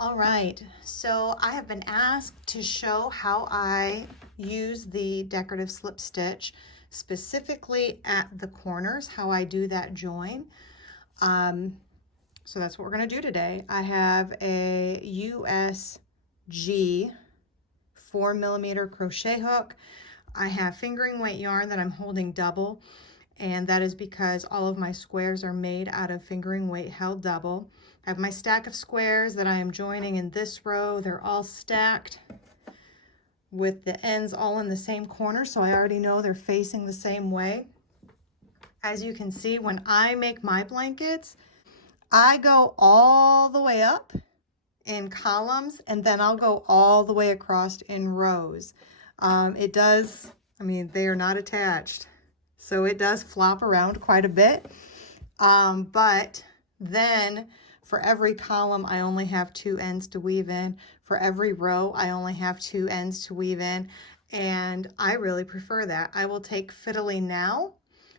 All right, so I have been asked to show how I use the decorative slip stitch, specifically at the corners, how I do that join. So that's what we're going to do today. I have a USG 4mm crochet hook. I have fingering weight yarn that I'm holding double, and that is because all of my squares are made out of fingering weight held double. I have my stack of squares that I am joining in this row. They're all stacked with the ends all in the same corner, so I already know they're facing the same way. As you can see, when I make my blankets, I go all the way up in columns, and then I'll go all the way across in rows. It does, they are not attached, so it does flop around quite a bit. But then for every column, I only have 2 ends to weave in. For every row, I only have 2 ends to weave in. And I really prefer that. I will take fiddly now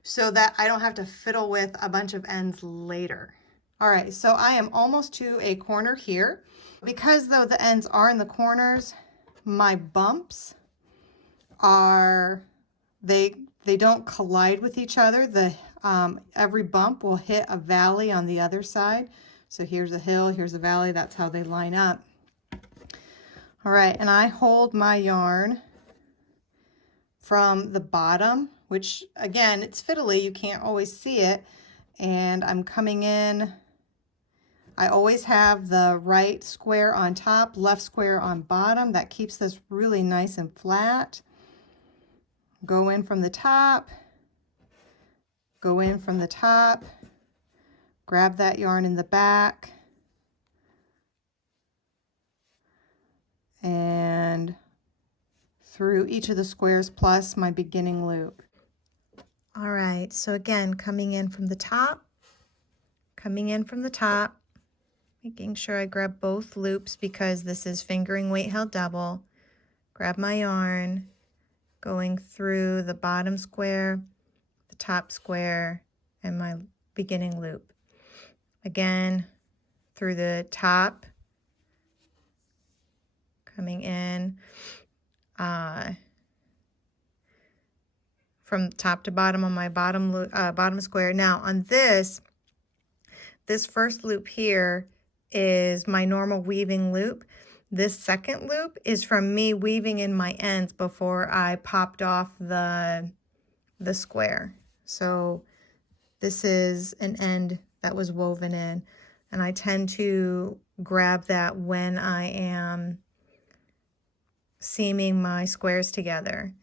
so that I don't have to fiddle with a bunch of ends later. All right, so I am almost to a corner here. Because though the ends are in the corners, my bumps are, they don't collide with each other. Every bump will hit a valley on the other side. So here's a hill, here's a valley, that's how they line up. All right, and I hold my yarn from the bottom, which again, it's fiddly, you can't always see it. And I'm coming in, I always have the right square on top, left square on bottom. That keeps this really nice and flat. Go in from the top, go in from the top, grab that yarn in the back, and through each of the squares plus my beginning loop. All right, so again, coming in from the top, making sure I grab both loops because this is fingering weight held double. Grab my yarn, going through the bottom square, the top square, and my beginning loop. Again, through the top, coming in from top to bottom on my bottom square. Now on this first loop here is my normal weaving loop. This second loop is from me weaving in my ends before I popped off the square. So this is an end that was woven in, and I tend to grab that when I am seaming my squares together.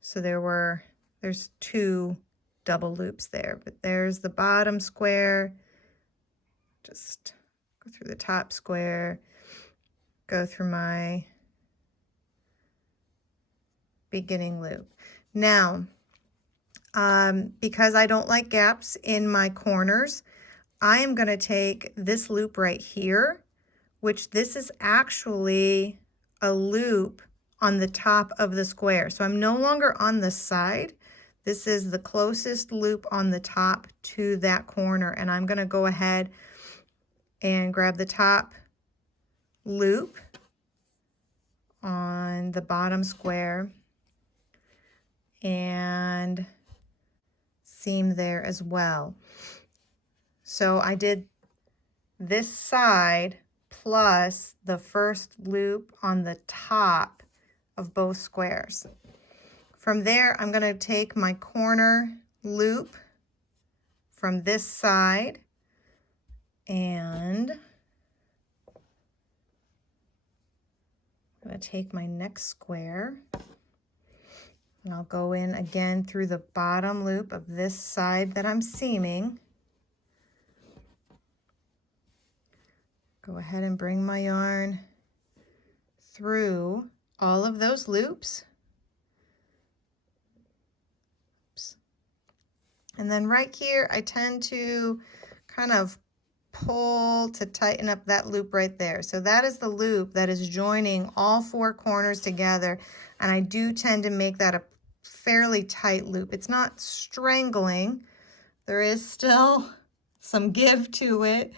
So there's 2 double loops there, but there's the bottom square. Just go through the top square, go through my beginning loop. Now, because I don't like gaps in my corners, I am going to take this loop right here, which this is actually a loop on the top of the square. So I'm no longer on the side. This is the closest loop on the top to that corner, and I'm going to go ahead and grab the top loop on the bottom square and seam there as well. So I did this side plus the first loop on the top of both squares. From there, I'm going to take my corner loop from this side and I'm going to take my next square and I'll go in again through the bottom loop of this side that I'm seaming. Go ahead and bring my yarn through all of those loops. Oops. And then right here, I tend to kind of pull to tighten up that loop right there. So that is the loop that is joining all 4 corners together. And I do tend to make that a fairly tight loop. It's not strangling. There is still some give to it.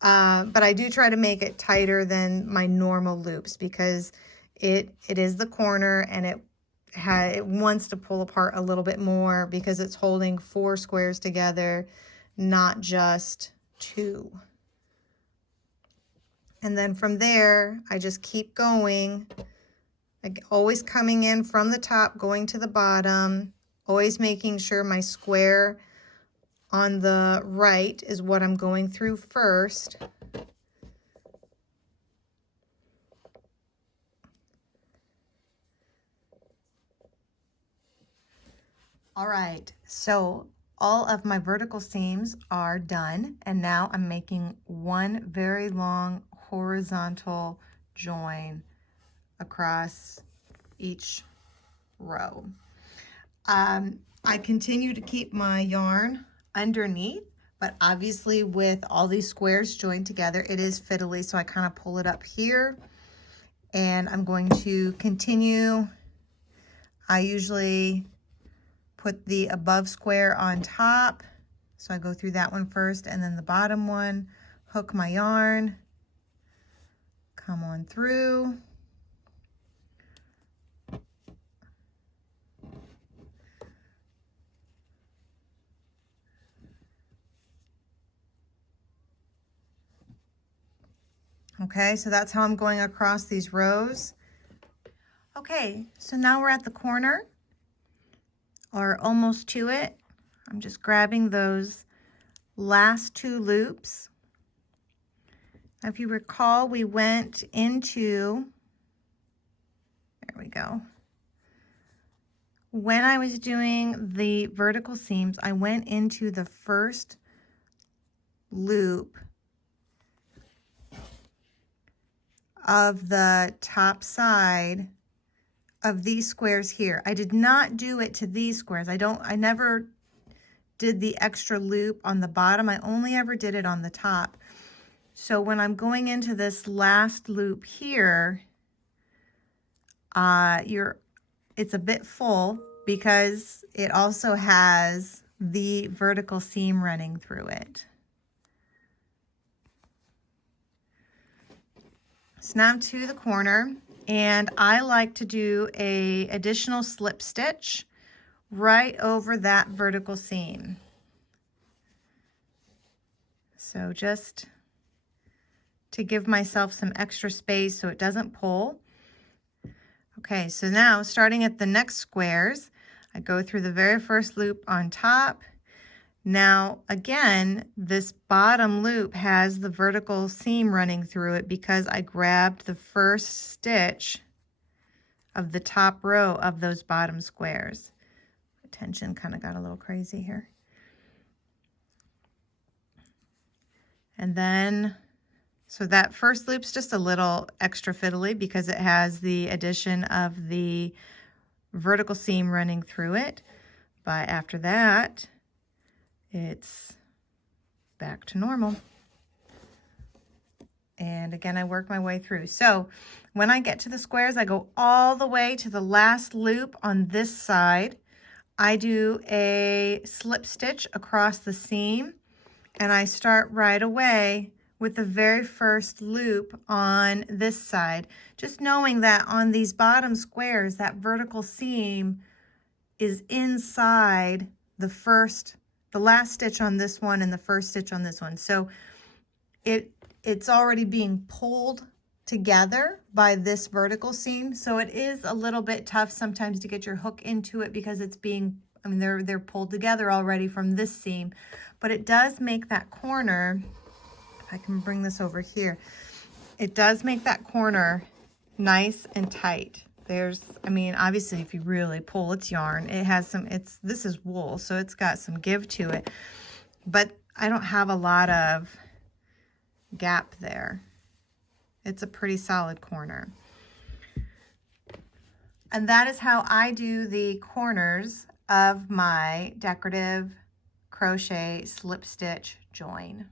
But I do try to make it tighter than my normal loops because it is the corner, and it wants to pull apart a little bit more because it's holding 4 squares together, not just 2. And then from there, I just keep going, like always coming in from the top, going to the bottom, always making sure my square on the right is what I'm going through first. All right, so all of my vertical seams are done, and now I'm making one very long horizontal join across each row. I continue to keep my yarn underneath, but obviously with all these squares joined together, it is fiddly, so I kind of pull it up here, and I'm going to continue. I usually put the above square on top, so I go through that one first, and then the bottom one, hook my yarn, come on through, okay, so that's how I'm going across these rows. Okay, so now we're at the corner, or almost to it. I'm just grabbing those last 2 loops. Now, if you recall, we went into, there we go. When I was doing the vertical seams, I went into the first loop of the top side of these squares here. I did not do it to these squares. I never did the extra loop on the bottom. I only ever did it on the top. So when I'm going into this last loop here, it's a bit full because it also has the vertical seam running through it. So now I'm to the corner, and I like to do a additional slip stitch right over that vertical seam. So just to give myself some extra space so it doesn't pull. Okay, so now starting at the next squares, I go through the very first loop on top. Now, again, this bottom loop has the vertical seam running through it because I grabbed the first stitch of the top row of those bottom squares. My tension kind of got a little crazy here. And then, so that first loop's just a little extra fiddly because it has the addition of the vertical seam running through it. But after that, it's back to normal. And again, I work my way through. So when I get to the squares, I go all the way to the last loop on this side. I do a slip stitch across the seam, and I start right away with the very first loop on this side, just knowing that on these bottom squares, that vertical seam is inside the last stitch on this one and the first stitch on this one. So it's already being pulled together by this vertical seam. So it is a little bit tough sometimes to get your hook into it because it's being, I mean, they're pulled together already from this seam, but it does make that corner, if I can bring this over here, it does make that corner nice and tight. There's, I mean, obviously if you really pull, it's yarn. It has some, this is wool, so it's got some give to it, but I don't have a lot of gap there. It's a pretty solid corner. And that is how I do the corners of my decorative crochet slip stitch join.